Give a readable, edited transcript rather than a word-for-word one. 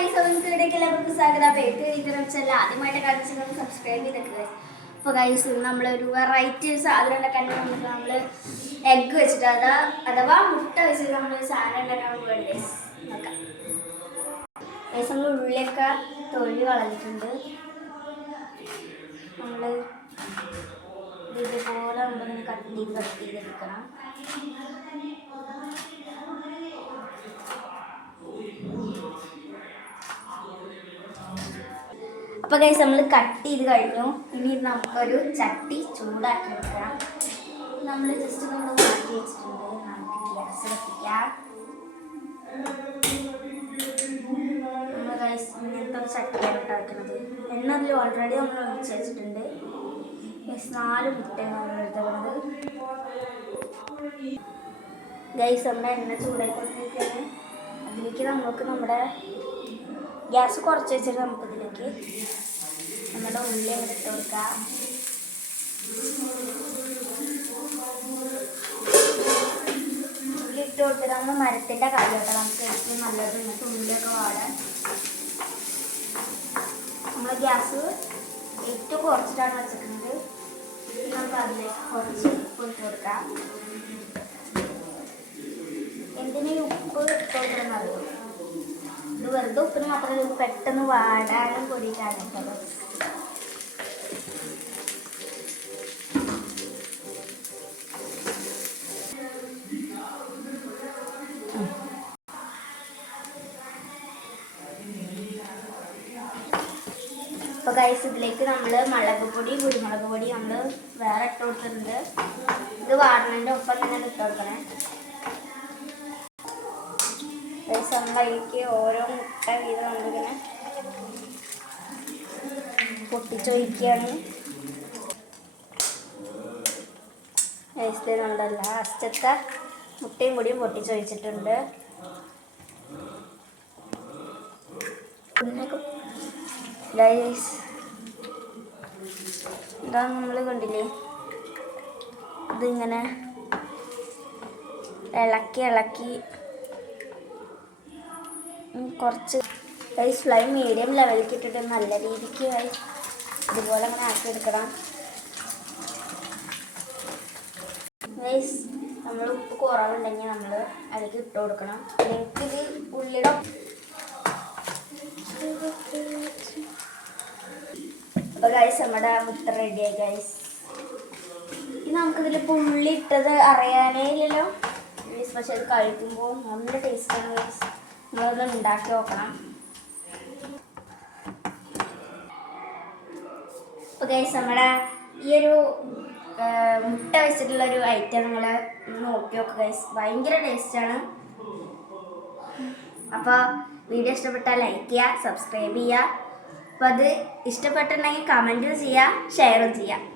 Guys, നിങ്ങൾക്ക് എല്ലാവർക്കും സ്വാഗതം. ആദ്യമായിട്ട് കാണിച്ചാൽ സബ്സ്ക്രൈബ് ചെയ്തേക്കുക. അപ്പോൾ ഗൈസ്, നമ്മളൊരു വെറൈറ്റി സാധനം ഉണ്ടാക്കാൻ നമ്മൾ എഗ്ഗ് വെച്ചിട്ട് അഥവാ മുട്ട വെച്ചിട്ട് നമ്മൾ സാധനം ഉണ്ടാക്കാൻ വേണ്ടി നോക്കാം. ഗൈസ്, നമ്മൾ ഉള്ളിയൊക്കെ തൊഴിൽ കളഞ്ഞിട്ടുണ്ട്. നമ്മൾ ഇതുപോലെ നമ്മളിങ്ങനെ കട്ട് ചെയ്തെടുക്കണം. അപ്പോൾ ഗൈസ്, നമ്മൾ കട്ട് ചെയ്ത് കഴിഞ്ഞു. ഇനി നമുക്കൊരു ചട്ടി ചൂടാക്കി വെക്കണം. നമ്മൾ ജസ്റ്റ് നമ്മൾ മാറ്റി വെച്ചിട്ടുണ്ട്. നമുക്ക് ഗ്യാസ് കത്തിക്കാം. നമ്മൾ ഗൈസ് ഇങ്ങനത്തെ ഒരു ചട്ടിയാണ് ഉണ്ടാക്കുന്നത്. എണ്ണ അതിൽ ഓൾറെഡി നമ്മൾ ഒഴിച്ച് വെച്ചിട്ടുണ്ട്. ഗൈസ് 4 മുട്ടയാണ് നമ്മൾ എടുക്കുന്നത്. ഗൈസ്, നമ്മുടെ എണ്ണ ചൂടായിക്കൊണ്ടിരിക്കുകയാണ്. അതിലേക്ക് നമുക്ക് നമ്മുടെ ഗ്യാസ് കുറച്ച് വെച്ചിട്ട് നമുക്കിതിലേക്ക് നമ്മുടെ ഉള്ളി ഇട്ട് കൊടുക്കാം. ഉള്ളി ഇട്ട് കൊടുത്തിട്ട് നമ്മൾ മരത്തിൻ്റെ കാര്യമായിട്ട് നമുക്ക് ഏറ്റവും നല്ലത് ഇങ്ങനത്തെ ഉള്ളിയൊക്കെ വാടാൻ. നമ്മൾ ഗ്യാസ് ഏറ്റവും കുറച്ചിട്ടാണ് വെച്ചിട്ടുണ്ട്. നമുക്ക് അതിലേക്ക് കുറച്ച് ഉപ്പ് ഇട്ട് കൊടുക്കാം. എന്തിനു ഉപ്പ് ഇട്ട് കൊടുക്കണമെന്ന് അറിയാം. ഇത് വെറുതെ ഉപ്പിന് മാത്രമല്ല, ഇത് പെട്ടെന്ന് വാടാനും പൊടിക്കാനും കേട്ടോ. അപ്പോൾ ഗൈസ്, ഇതിലേക്ക് നമ്മൾ മുളക് പൊടി കുരുമുളക് പൊടി നമ്മൾ വേറെ ഇട്ട് കൊടുത്തിട്ടുണ്ട്. ഇത് വാടണതിൻ്റെ ഒപ്പം തന്നെ ഇട്ട് കൊടുക്കണേ. ഗൈസ്, നമ്മളതിലേക്ക് ഓരോ മുട്ട വീതം നമ്മളിങ്ങനെ പൊട്ടിച്ചൊഴിക്കുകയാണ്. ഗൈസ്, നമ്മുടെ ലാസ്റ്റത്തെ മുട്ടയും പൊടിയും പൊട്ടിച്ചൊഴിച്ചിട്ടുണ്ട്. ഗൈസ്, ഇതാ നമ്മൾ കണ്ടില്ലേ, ഇതിങ്ങനെ ഇളക്കി കുറച്ച് ഗൈസ് ഫ്ലെയിം മീഡിയം ലെവലിലേക്ക് ഇട്ടിട്ട് നല്ല രീതിക്ക് ഇതുപോലെ അങ്ങനെ ആക്കിയെടുക്കണം. ഗൈസ്, നമ്മൾ ഉപ്പ് കുറവുണ്ടെങ്കിൽ നമ്മൾ അതിലേക്ക് ഇട്ട് കൊടുക്കണം. എനിക്കിത് ഉള്ളിയുടെ അപ്പോൾ ഗൈസ്, നമ്മുടെ മുട്ട റെഡിയായി. ഗൈസ്, ഇനി നമുക്കിതിലിപ്പോൾ ഉള്ളി ഇട്ടത് അറിയാനേ ഇല്ലല്ലോ ഗൈസ്. പക്ഷെ അത് കഴിക്കുമ്പോൾ നല്ല ടേസ്റ്റാണ് ഗൈസ്. നിങ്ങളൊന്ന് ഉണ്ടാക്കി നോക്കണം. അപ്പോൾ ഗൈസ്, നമ്മുടെ ഈ ഒരു മുട്ട വെച്ചിട്ടുള്ളൊരു ഐറ്റം നിങ്ങൾ നോക്കി നോക്കുക ഗൈസ്. ഭയങ്കര ടേസ്റ്റാണ്. അപ്പോൾ വീഡിയോ ഇഷ്ടപ്പെട്ടാൽ ലൈക്ക് ചെയ്യുക, സബ്സ്ക്രൈബ് ചെയ്യുക. അപ്പോൾ അത് ഇഷ്ടപ്പെട്ടിട്ടുണ്ടെങ്കിൽ കമൻറ്റും ചെയ്യുക, ഷെയറും ചെയ്യുക.